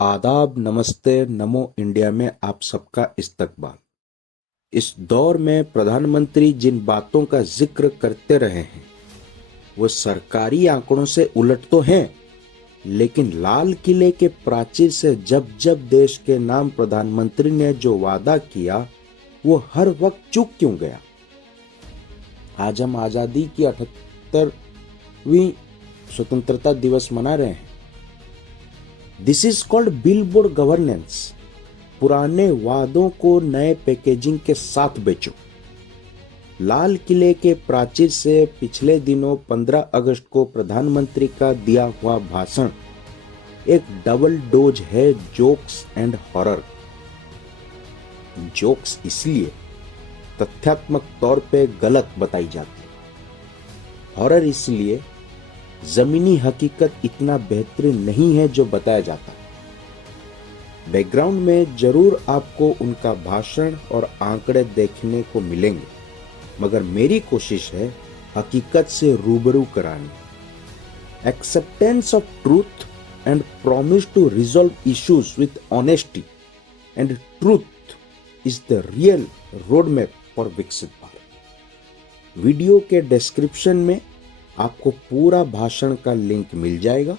आदाब, नमस्ते, नमो इंडिया में आप सबका इस्तकबाल। इस दौर में प्रधानमंत्री जिन बातों का जिक्र करते रहे हैं वो सरकारी आंकड़ों से उलट तो हैं, लेकिन लाल किले के प्राचीर से जब जब देश के नाम प्रधानमंत्री ने जो वादा किया वो हर वक्त चूक क्यों गया। आज हम आजादी की 78वीं स्वतंत्रता दिवस मना रहे हैं। This is called billboard governance. पुराने वादों को नए पैकेजिंग के साथ बेचो। लाल किले के प्राचीर से पिछले दिनों 15 अगस्त को प्रधानमंत्री का दिया हुआ भाषण एक डबल डोज है जोक्स एंड हॉरर। जोक्स इसलिए तथ्यात्मक तौर पे गलत बताई जाती है, हॉरर इसलिए जमीनी हकीकत इतना बेहतरीन नहीं है जो बताया जाता है। बैकग्राउंड में जरूर आपको उनका भाषण और आंकड़े देखने को मिलेंगे, मगर मेरी कोशिश है हकीकत से रूबरू करानी। Acceptance of truth and promise to resolve issues with honesty and truth is the real road map for विकसित भारत। वीडियो के डिस्क्रिप्शन में आपको पूरा भाषण का लिंक मिल जाएगा।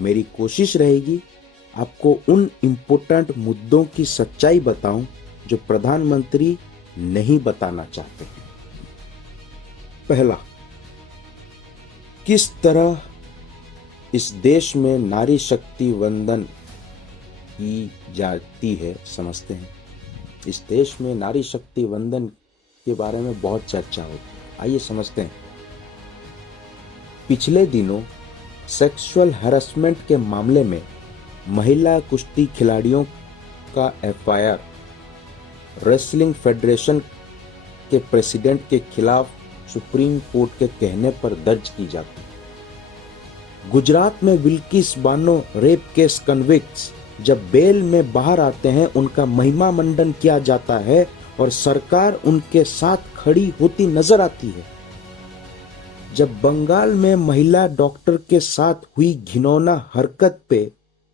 मेरी कोशिश रहेगी आपको उन इम्पोर्टेंट मुद्दों की सच्चाई बताऊं जो प्रधानमंत्री नहीं बताना चाहते हैं। पहला, किस तरह इस देश में नारी शक्ति वंदन की जाती है समझते हैं। इस देश में नारी शक्ति वंदन के बारे में बहुत चर्चा होती है, आइए समझते हैं। पिछले दिनों सेक्सुअल हैरेसमेंट के मामले में महिला कुश्ती खिलाड़ियों का एफआईआर रेसलिंग फेडरेशन के प्रेसिडेंट के खिलाफ सुप्रीम कोर्ट के कहने पर दर्ज की जाती है। गुजरात में Bilkis Bano rape case convicts जब बेल में बाहर आते हैं उनका महिमा मंडन किया जाता है और सरकार उनके साथ खड़ी होती नजर आती है। जब बंगाल में महिला डॉक्टर के साथ हुई घिनौना हरकत पे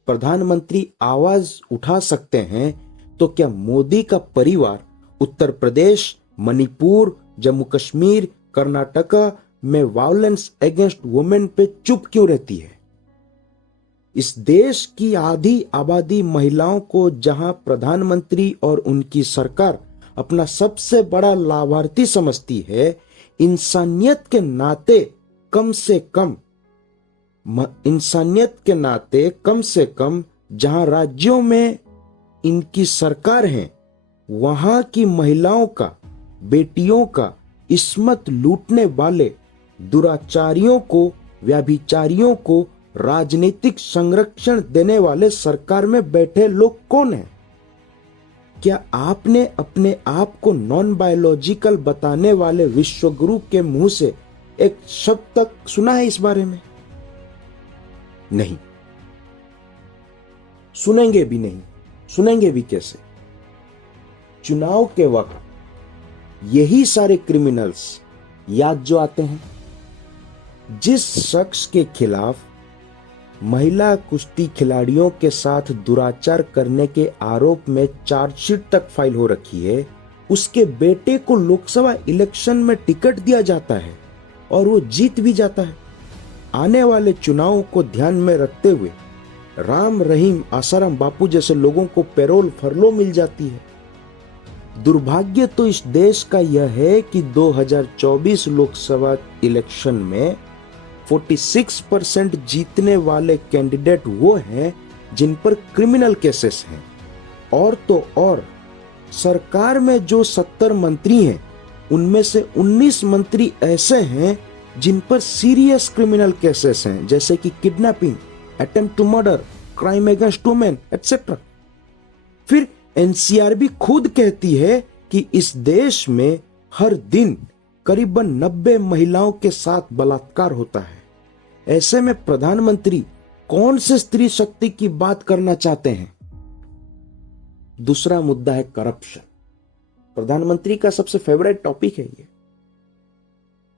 प्रधानमंत्री आवाज उठा सकते हैं, तो क्या मोदी का परिवार उत्तर प्रदेश, मणिपुर, जम्मू कश्मीर, कर्नाटका में वायलेंस अगेंस्ट वुमेन पे चुप क्यों रहती है? इस देश की आधी आबादी महिलाओं को जहां प्रधानमंत्री और उनकी सरकार अपना सबसे बड़ा लाभार्थी समझती है, इंसानियत के नाते कम से कम जहां राज्यों में इनकी सरकार है, वहां की महिलाओं का, बेटियों का इस्मत लूटने वाले दुराचारियों को, व्यभिचारियों को राजनीतिक संरक्षण देने वाले सरकार में बैठे लोग कौन हैं? क्या आपने अपने आप को नॉन बायोलॉजिकल बताने वाले विश्वगुरु के मुंह से एक शब्द तक सुना है इस बारे में? नहीं, सुनेंगे भी नहीं। सुनेंगे भी कैसे? चुनाव के वक्त यही सारे क्रिमिनल्स याद जो आते हैं। जिस शख्स के खिलाफ महिला कुश्ती खिलाड़ियों के साथ दुराचार करने के आरोप में चार्जशीट तक फाइल हो रखी है, उसके बेटे को लोकसभा इलेक्शन में टिकट दिया जाता है और वो जीत भी जाता है। आने वाले चुनावों को ध्यान में रखते हुए राम रहीम आसाराम बापू जैसे लोगों को पैरोल फरलो मिल जाती है। दुर्भाग्य तो इस देश का यह है कि 2024 लोकसभा इलेक्शन में 46% जीतने वाले कैंडिडेट वो हैं जिन पर क्रिमिनल केसेस हैं। और तो और सरकार में जो 70 मंत्री हैं उनमें से 19 मंत्री ऐसे हैं जिन पर सीरियस क्रिमिनल केसेस हैं, जैसे कि kidnapping, attempt to murder, crime against women etcetera. फिर एनसीआर भी खुद कहती है कि इस देश में हर दिन करीबन 90 महिलाओं के साथ बलात्कार होता है। ऐसे में प्रधानमंत्री कौन से स्त्री शक्ति की बात करना चाहते हैं? दूसरा मुद्दा है करप्शन। प्रधानमंत्री का सबसे फेवरेट टॉपिक है ये।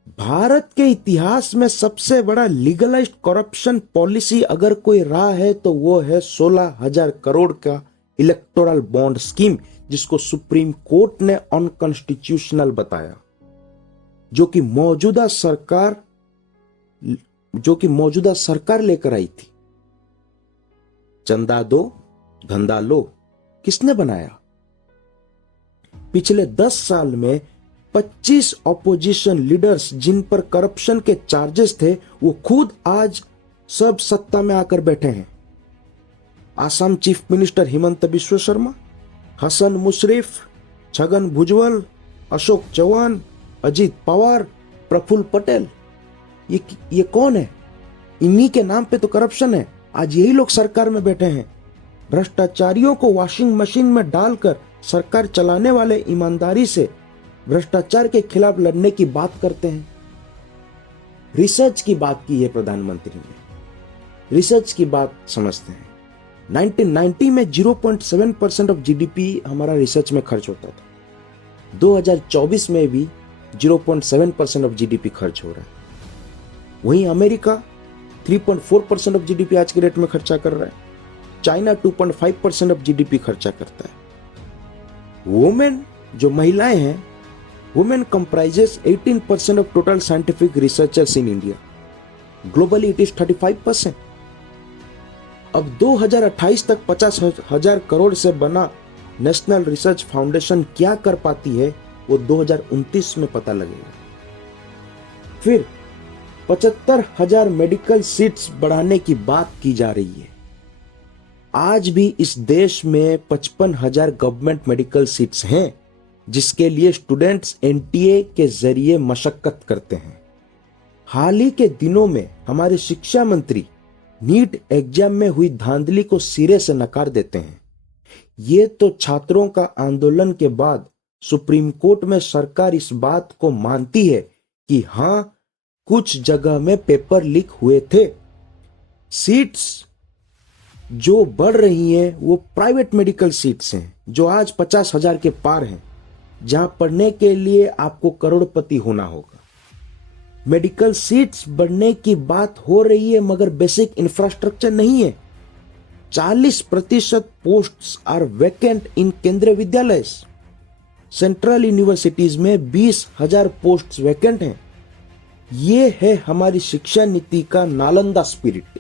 भारत के इतिहास में सबसे बड़ा लीगलाइज्ड करप्शन पॉलिसी अगर कोई रहा है तो वो है 16,000 करोड़ का इलेक्टोरल बॉन्ड स्कीम, जिसको सुप्रीम कोर्ट ने अनकॉन्स्टिट्यूशनल बताया, जो कि मौजूदा सरकार लेकर आई थी। चंदा दो धंधा लो, किसने बनाया? पिछले 10 साल में 25 ऑपोजिशन लीडर्स जिन पर करप्शन के चार्जेस थे, वो खुद आज सब सत्ता में आकर बैठे हैं। आसाम चीफ मिनिस्टर हिमंत बिस्वा शर्मा, हसन मुशर्रफ, छगन भुजबल, अशोक चौहान, अजीत पवार, प्रफुल्ल पटेल, ये कौन है? इन्हीं के नाम पे तो करप्शन है। आज यही लोग सरकार में बैठे हैं। भ्रष्टाचारियों को वॉशिंग मशीन में डालकर सरकार चलाने वाले ईमानदारी से भ्रष्टाचार के खिलाफ लड़ने की बात करते हैं। रिसर्च की बात की है प्रधानमंत्री ने, रिसर्च की बात समझते हैं। 1990 में 0.7% ऑफ जीडीपी हमारा रिसर्च में खर्च होता था। 2024 में भी 0.7% ऑफ जीडीपी खर्च हो रहा है। वहीं अमेरिका 3.4% ऑफ जीडीपी आज के रेट में खर्चा कर रहा है। चाइना 2.5% ऑफ जीडीपी खर्चा करता है। वुमेन, जो महिलाएं हैं, women comprises 18% of total scientific researchers in India. Globally it is 35%। अब 2028 तक 50,000 करोड़ से बना नेशनल रिसर्च फाउंडेशन क्या कर पाती है, वो 2029 में पता लगेगा। फिर 75,000 मेडिकल सीट्स बढ़ाने की बात की जा रही है। आज भी इस देश में 55,000 गवर्नमेंट मेडिकल सीट्स हैं, जिसके लिए स्टूडेंट्स एनटीए के जरिए मशक्कत करते हैं। हाल ही के दिनों में हमारे शिक्षा मंत्री नीट एग्जाम में हुई धांधली को सिरे से नकार देते हैं। ये तो छात्रों का आंदोलन के बाद सुप्रीम कोर्ट में सरकार इस बात को मानती है कि हां, कुछ जगह में पेपर लीक हुए थे। सीट्स जो बढ़ रही हैं वो प्राइवेट मेडिकल सीट्स हैं, जो आज 50,000 के पार हैं, जहां पढ़ने के लिए आपको करोड़पति होना होगा। मेडिकल सीट्स बढ़ने की बात हो रही है, मगर बेसिक इंफ्रास्ट्रक्चर नहीं है। 40% पोस्ट्स आर वैकेंट इन केंद्रीय विद्यालय। सेंट्रल यूनिवर्सिटीज में 20,000 पोस्ट्स वैकेंट हैं। ये है हमारी शिक्षा नीति का Nalanda spirit.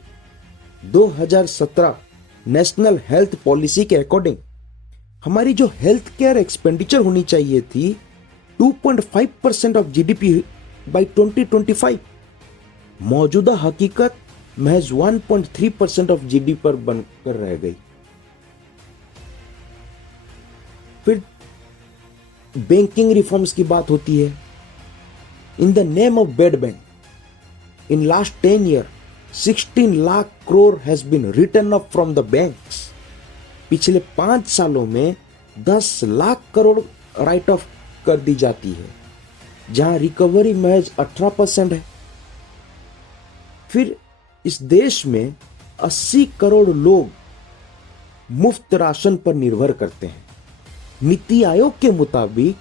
2017 national health policy के अकॉर्डिंग हमारी जो हेल्थ केयर एक्सपेंडिचर होनी चाहिए थी 2.5% ऑफ जीडीपी बाय 2025, मौजूदा हकीकत महज 1.3% ऑफ जीडीपी पर बनकर रह गई। फिर बैंकिंग रिफॉर्म्स की बात होती है। In the name of bad bank, in last 10 years 16 lakh crore has been written up from the banks. पिछले 5 सालों में 10 लाख करोड़ राइट ऑफ कर दी जाती है, जहां रिकवरी महज 18% है। फिर इस देश में 80 करोड़ लोग मुफ्त राशन पर निर्भर करते हैं। नीति आयोग के मुताबिक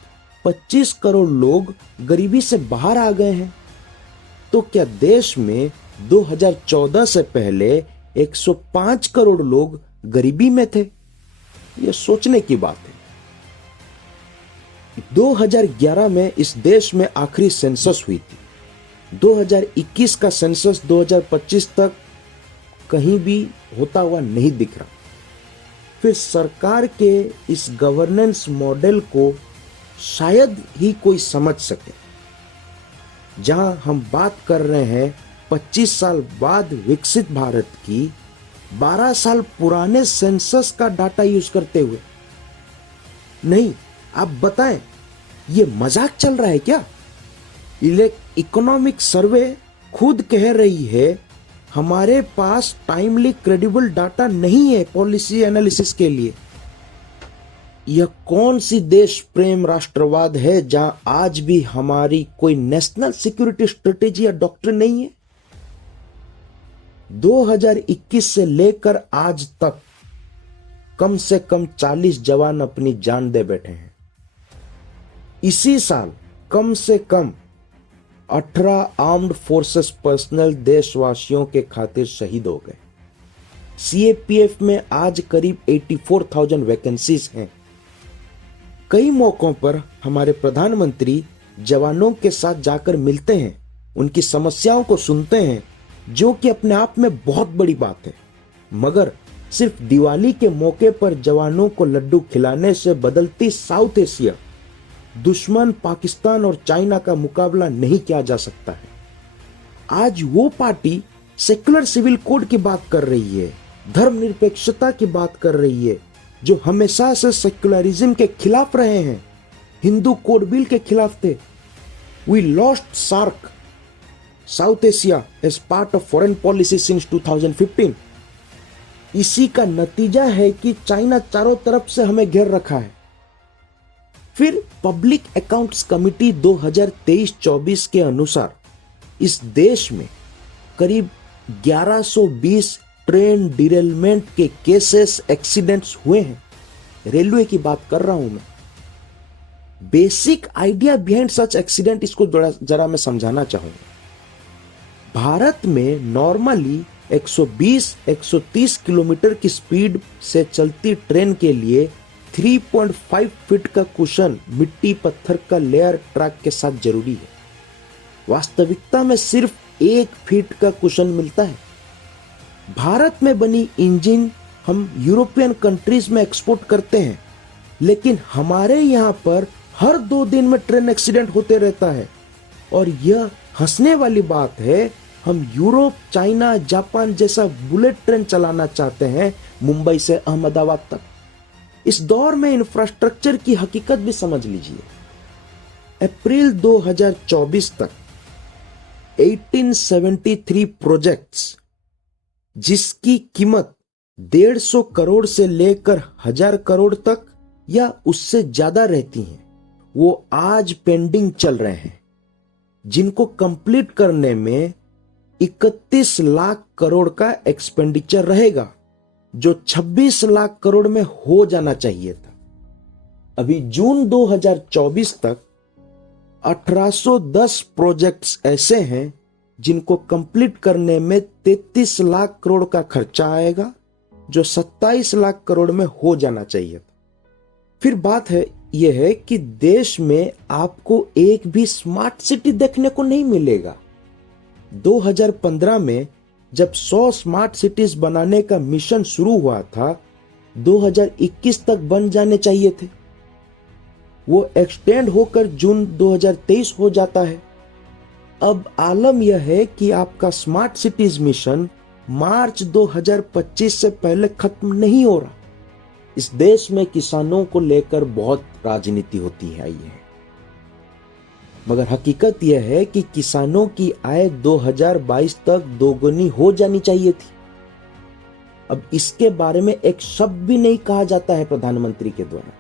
25 करोड़ लोग गरीबी से बाहर आ गए हैं। तो क्या देश में 2014 से पहले 105 करोड़ लोग गरीबी में थे? यह सोचने की बात है। 2011 में इस देश में आखिरी सेंसस हुई थी। 2021 का सेंसस 2025 तक कहीं भी होता हुआ नहीं दिख रहा। फिर सरकार के इस गवर्नेंस मॉडल को शायद ही कोई समझ सके। जहां हम बात कर रहे हैं 25 साल बाद विकसित भारत की, 12 साल पुराने सेंसस का डाटा यूज करते हुए। नहीं, आप बताएं, ये मजाक चल रहा है क्या? इकोनॉमिक सर्वे खुद कह रही है हमारे पास टाइमली क्रेडिबल डाटा नहीं है पॉलिसी एनालिसिस के लिए। यह कौन सी देश प्रेम राष्ट्रवाद है जहां आज भी हमारी कोई नेशनल सिक्योरिटी स्ट्रेटेजी या डॉक्ट्रिन नहीं है? 2021 से लेकर आज तक कम से कम 40 जवान अपनी जान दे बैठे हैं। इसी साल कम से कम 18 आर्म्ड फोर्सेस पर्सनल देशवासियों के खातिर शहीद हो गए। सीएपीएफ में आज करीब 84,000 वैकेंसीज हैं। कई मौकों पर हमारे प्रधानमंत्री जवानों के साथ जाकर मिलते हैं, उनकी समस्याओं को सुनते हैं, जो कि अपने आप में बहुत बड़ी बात है। मगर सिर्फ दिवाली के मौके पर जवानों को लड्डू खिलाने से बदलती साउथ एशिया, दुश्मन पाकिस्तान और चाइना का मुकाबला नहीं किया जा सकता है। आज वो पार्टी सेक्युलर सिविल कोड की बात कर रही है, धर्मनिरपेक्षता की बात कर रही है, जो हमेशा से सेक्युलरिज्म के खिलाफ रहे हैं, हिंदू कोड बिल के खिलाफ थे। We lost SAARC South Asia as part of foreign policy since 2015। इसी का नतीजा है कि चाइना चारों तरफ से हमें घेर रखा है। फिर पब्लिक अकाउंट्स कमिटी 2023-24 के अनुसार इस देश में करीब 1120 ट्रेन डिरेलमेंट के केसेस, एक्सीडेंट्स हुए हैं। रेलवे की बात कर रहा हूं मैं। बेसिक आइडिया बिहाइंड सच एक्सीडेंट, इसको जरा मैं समझाना चाहूंगा। भारत में नॉर्मली 120-130 किलोमीटर की स्पीड से चलती ट्रेन के लिए 3.5 फीट का कुशन मिट्टी पत्थर का लेयर ट्रैक के साथ जरूरी है। वास्तविकता में सिर्फ 1 फीट का कुशन मिलता है। भारत में बनी इंजन हम यूरोपियन कंट्रीज में एक्सपोर्ट करते हैं, लेकिन हमारे यहां पर हर 2 दिन में ट्रेन एक्सीडेंट होते रहता है। और यह हंसने वाली बात है, हम यूरोप, चाइना, जापान जैसा बुलेट ट्रेन चलाना चाहते हैं मुंबई से अहमदाबाद तक। इस दौर में इंफ्रास्ट्रक्चर की हकीकत भी समझ लीजिए। अप्रैल 2024 तक 1873 प्रोजेक्ट्स, जिसकी कीमत 150 करोड़ से लेकर 1000 करोड़ तक या उससे ज्यादा रहती हैं, वो आज पेंडिंग चल रहे हैं, जिनको कंप्लीट करने में 31 लाख करोड़ का एक्सपेंडिचर रहेगा, जो 26 लाख करोड़ में हो जाना चाहिए था। अभी जून 2024 तक 1810 प्रोजेक्ट्स ऐसे हैं जिनको कंप्लीट करने में 33 लाख करोड़ का खर्चा आएगा, जो 27 लाख करोड़ में हो जाना चाहिए था। फिर बात है यह है कि देश में आपको एक भी स्मार्ट सिटी देखने को नहीं मिलेगा। 2015 में जब 100 स्मार्ट सिटीज बनाने का मिशन शुरू हुआ था, 2021 तक बन जाने चाहिए थे। वो एक्सटेंड होकर जून 2023 हो जाता है। अब आलम यह है कि आपका स्मार्ट सिटीज मिशन मार्च 2025 से पहले खत्म नहीं हो रहा। इस देश में किसानों को लेकर बहुत राजनीति होती है आई है, मगर हकीकत यह है कि किसानों की आय 2022 तक दोगुनी हो जानी चाहिए थी। अब इसके बारे में एक शब्द भी नहीं कहा जाता है प्रधानमंत्री के द्वारा।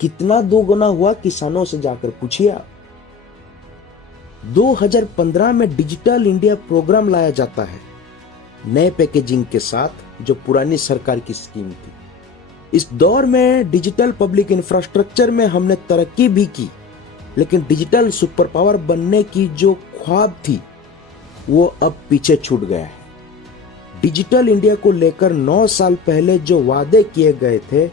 कितना दोगुना हुआ, किसानों से जाकर पूछिए आप। 2015 में डिजिटल इंडिया प्रोग्राम लाया जाता है, नए पैकेजिंग के साथ, जो पुरानी सरकार की स्कीम थी। इस दौर में डिजिटल पब्लिक इंफ्रास्ट्रक्चर में हमने तरक्की भी की, लेकिन डिजिटल सुपर पावर बनने की जो ख्वाब थी वो अब पीछे छूट गया है। डिजिटल इंडिया को लेकर 9 साल पहले जो वादे किए गए थे,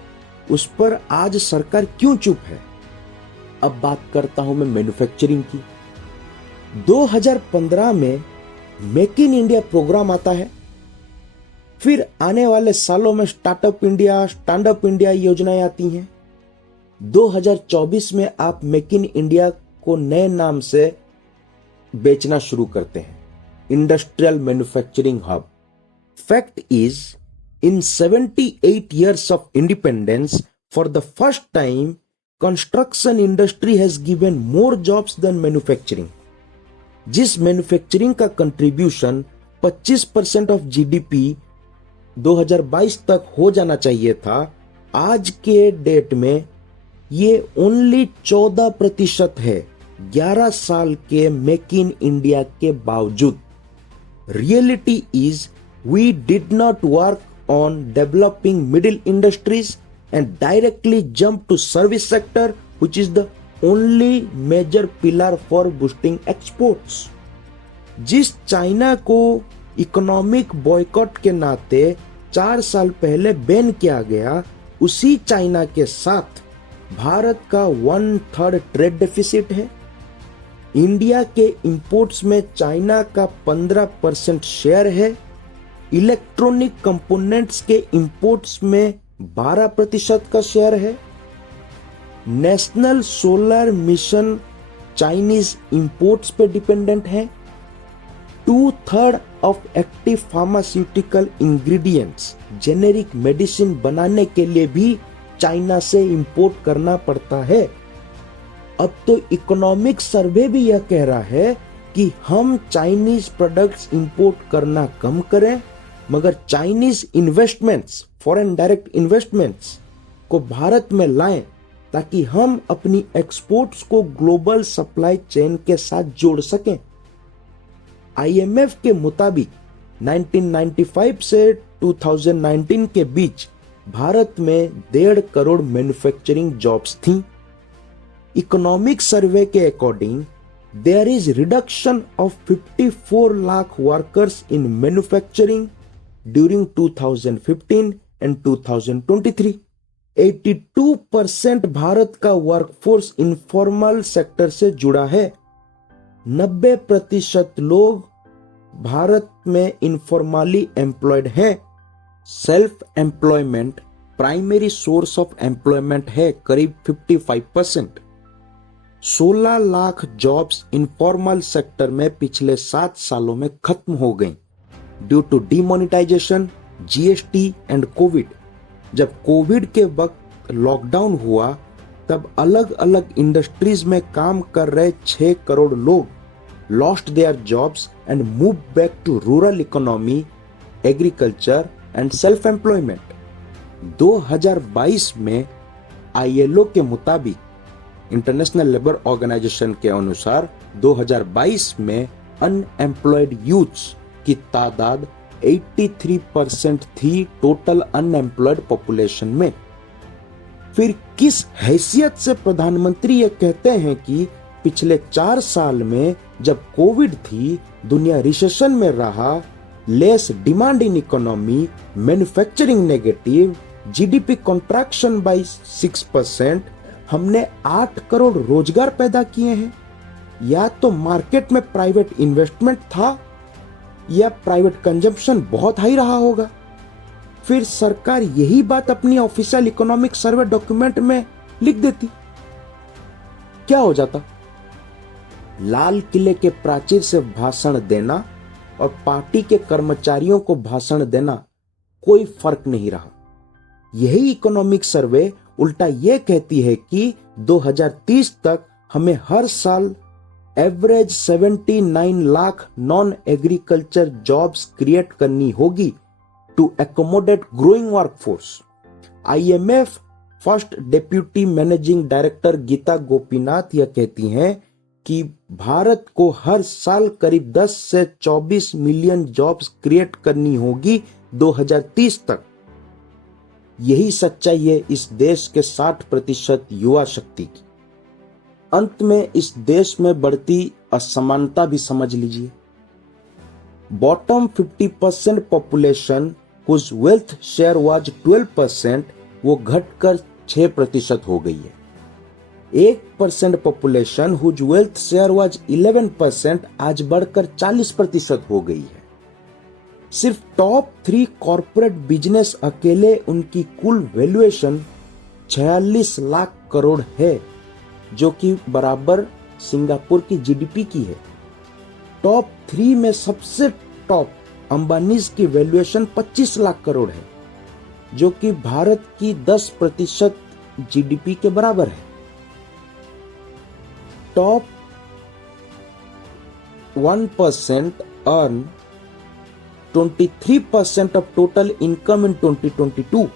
उस पर आज सरकार क्यों चुप है? अब बात करता हूं मैं मैन्युफैक्चरिंग की। 2015 में मेक इन इंडिया प्रोग्राम आता है। फिर आने वाले सालों में startup India, stand up India योजनाएं आती हैं। 2024 में आप मेक इन इंडिया को नए नाम से बेचना शुरू करते हैं, industrial manufacturing hub. Fact is, in 78 years of independence, for the first time, construction industry has given more jobs than manufacturing. जिस मैन्युफैक्चरिंग का कंट्रीब्यूशन 25% ऑफ जीडीपी 2022 तक हो जाना चाहिए था, आज के डेट में ये ओनली 14% है, 11 साल के मेक इन इंडिया के बावजूद। Reality is, we did not work on developing middle industries and directly jump to service sector, which is the only major pillar for boosting exports. जिस चाइना को economic boycott के नाते 4 साल पहले ban किया गया, उसी चाइना के साथ भारत का 1/3 ट्रेड डेफिसिट है। इंडिया के इंपोर्ट्स में चाइना का 15% शेयर है। इलेक्ट्रॉनिक कंपोनेंट्स के इंपोर्ट्स में 12% का शेयर है। National solar mission Chinese imports पे डिपेंडेंट है। 2/3 of active pharmaceutical ingredients generic medicine बनाने के लिए भी चाइना से इंपोर्ट करना पड़ता है। अब तो इकोनॉमिक सर्वे भी यह कह रहा है कि हम चाइनीज प्रोडक्ट्स इंपोर्ट करना कम करें, मगर Chinese investments, foreign direct investments को भारत में लाएं, ताकि हम अपनी एक्सपोर्ट्स को ग्लोबल सप्लाई चेन के साथ जोड़ सकें। आईएमएफ के मुताबिक 1995 से 2019 के बीच भारत में 1.5 करोड़ मैन्युफैक्चरिंग जॉब्स थीं। इकोनॉमिक सर्वे के according there is reduction of 54 lakh workers in manufacturing during 2015 and 2023। 82% Bharat का वर्कफोर्स इनफॉर्मल सेक्टर से जुड़ा है। 90% लोग भारत में इनफॉर्मली एम्प्लॉयड हैं। Self employment primary source of employment है, करीब 55%। 16 लाख जॉब्स इनफॉर्मल सेक्टर में पिछले 7 सालों में खत्म हो गई due to demonetization, GST and COVID. जब कोविड के वक्त लॉकडाउन हुआ, तब अलग अलग इंडस्ट्रीज में काम कर रहे 6 करोड़ लोग lost their jobs and move back to rural economy, agriculture and self employment. 2022 में आईएलओ के मुताबिक, इंटरनेशनल लेबर ऑर्गेनाइजेशन के अनुसार 2022 में अनएम्प्लॉयड यूथ्स की तादाद 83% थी टोटल अनएम्प्लॉयड पॉपुलेशन में। फिर किस हैसियत से प्रधानमंत्री ये कहते हैं कि पिछले 4 साल में जब कोविड थी, दुनिया रिसेशन में रहा, less demand in economy, manufacturing negative, GDP contraction by 6%, हमने 8 करोड़ रोजगार पैदा किए हैं। या तो मार्केट में प्राइवेट इन्वेस्टमेंट था, या प्राइवेट कंजम्पशन बहुत हाई रहा होगा। फिर सरकार यही बात अपनी ऑफिशियल इकोनॉमिक सर्वे डॉक्यूमेंट में लिख देती, क्या हो जाता? लाल किले के प्राचीर से भाषण देना और पार्टी के कर्मचारियों को भाषण देना कोई फर्क नहीं रहा। यही इकोनॉमिक सर्वे उल्टा यह कहती है कि 2030 तक हमें हर साल average 79 lakh non agriculture jobs create करनी होगी to accommodate growing workforce. IMF first deputy managing director Gita Gopinath यह कहती हैं कि भारत को हर साल करीब 10 से 24 मिलियन जॉब्स क्रिएट करनी होगी 2030 तक। यही सच्चाई है इस देश के 60% युवा शक्ति की। अंत में इस देश में बढ़ती असमानता भी समझ लीजिए। Bottom 50% population whose wealth share was 12%, वो घटकर 6% हो गई है। 1% population whose wealth share was 11%, आज बढ़कर 40% हो गई है। सिर्फ टॉप 3 कॉर्पोरेट बिजनेस अकेले उनकी कुल वैल्यूएशन 46 लाख करोड़ है, जो कि बराबर सिंगापुर की जीडीपी की है। टॉप 3 में सबसे टॉप अंबानीज की वैल्यूएशन 25 लाख करोड़ है, जो कि भारत की 10% जीडीपी के बराबर है। Top 1% earn 23% of total income in 2022.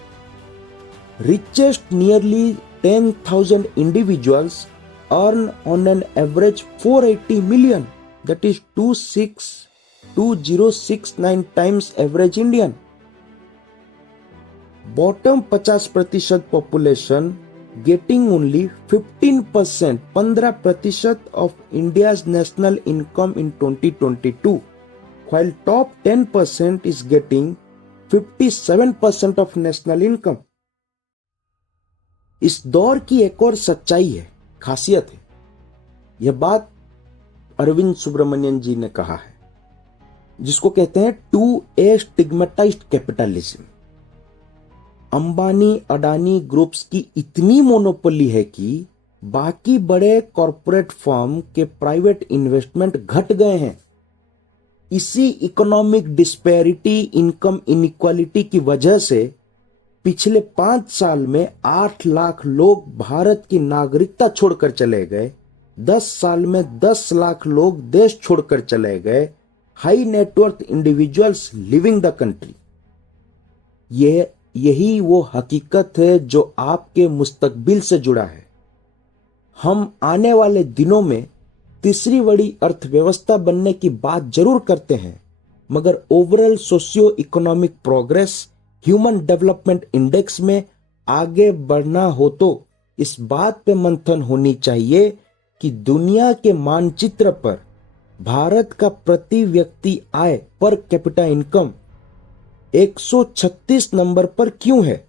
Richest nearly 10,000 individuals earn on an average 480 million. That is 2069 times average Indian. Bottom 50% population getting only 15%, 15% of India's national income in 2022, while top 10% is getting 57% of national income. इस दौर की एक और सच्चाई है, खासियत है। यह बात अरविंद सुब्रमण्यन जी ने कहा है, जिसको कहते हैं to a stigmatised capitalism. Ambani Adani groups की इतनी मोनोपोली है कि बाकी बड़े कॉरपोरेट फर्म के प्राइवेट इन्वेस्टमेंट घट गए हैं। इसी इकोनॉमिक डिस्पैरिटी, इनकम इनइक्वालिटी की वजह से पिछले 5 साल में 8 लाख लोग भारत की नागरिकता छोड़कर चले गए। 10 साल में 10 लाख लोग देश छोड़कर चले गए। High net worth individuals living the country. यही वो हकीकत है जो आपके मुस्तकबिल से जुड़ा है। हम आने वाले दिनों में तीसरी बड़ी अर्थव्यवस्था बनने की बात जरूर करते हैं, मगर overall socio economic progress, human development index में आगे बढ़ना हो तो इस बात पे मंथन होनी चाहिए कि दुनिया के मानचित्र पर भारत का प्रति व्यक्ति आय पर कैपिटा इनकम 136 नंबर पर क्यों है,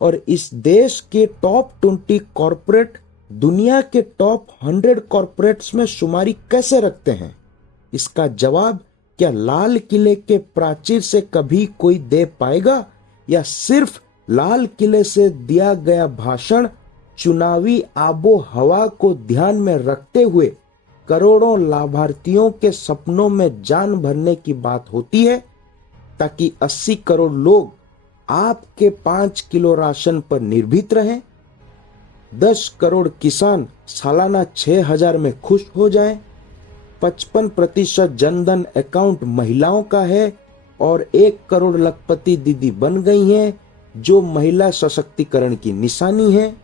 और इस देश के टॉप 20 कॉरपोरेट दुनिया के टॉप 100 कॉरपोरेट्स में शुमारी कैसे रखते हैं। इसका जवाब क्या लाल किले के प्राचीर से कभी कोई दे पाएगा, या सिर्फ लाल किले से दिया गया भाषण चुनावी आबो हवा को ध्यान में रखते हुए करोड़ों लाभार्थियों के सपनों में जान भरने की बात होती है, ताकि 80 करोड़ लोग आपके 5 किलो राशन पर निर्भीत रहें, 10 करोड़ किसान सालाना 6,000 में खुश हो जाएं, 55% जनधन अकाउंट महिलाओं का है और 1 करोड़ लखपति दीदी बन गई हैं, जो महिला सशक्तिकरण की निशानी है।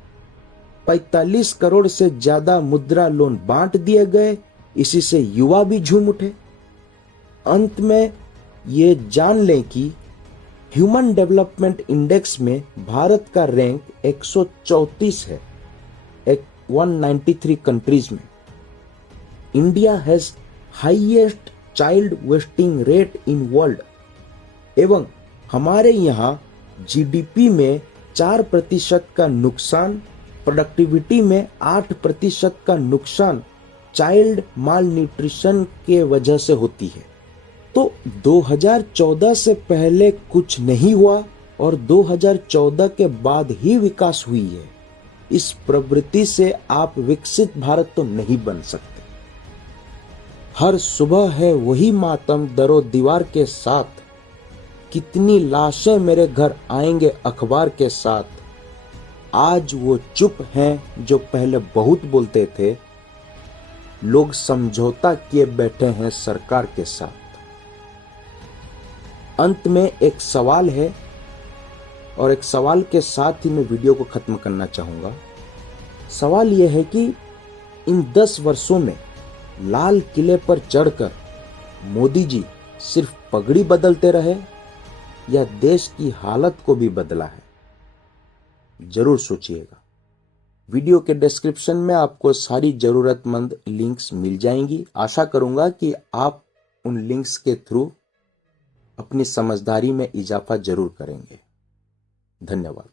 45 करोड़ से ज्यादा मुद्रा लोन बांट दिए गए, इसी से युवा भी झूम उठे। अंत में ये जान लें कि ह्यूमन डेवलपमेंट इंडेक्स में भारत का रैंक 134 है 193 कंट्रीज में। India has highest child wasting rate in world, एवं हमारे यहाँ जीडीपी में 4% का नुकसान, प्रोडक्टिविटी में 8% का नुकसान चाइल्ड माल न्यूट्रिशन के वजह से होती है। तो 2014 से पहले कुछ नहीं हुआ और 2014 के बाद ही विकास हुई है। इस प्रवृत्ति से आप विकसित भारत तो नहीं बन सकते। हर सुबह है वही मातम दरो दीवार के साथ, कितनी लाशें मेरे घर आएंगे अखबार के साथ। आज वो चुप हैं जो पहले बहुत बोलते थे, लोग समझौता किए बैठे हैं सरकार के साथ। अंत में एक सवाल है, और एक सवाल के साथ ही मैं वीडियो को खत्म करना चाहूंगा। सवाल यह है कि इन 10 वर्षों में लाल किले पर चढ़कर मोदी जी सिर्फ पगड़ी बदलते रहे, या देश की हालत को भी बदला है? जरूर सोचिएगा। वीडियो के डिस्क्रिप्शन में आपको सारी जरूरतमंद लिंक्स मिल जाएंगी। आशा करूंगा कि आप उन लिंक्स के थ्रू अपनी समझदारी में इजाफा जरूर करेंगे। धन्यवाद।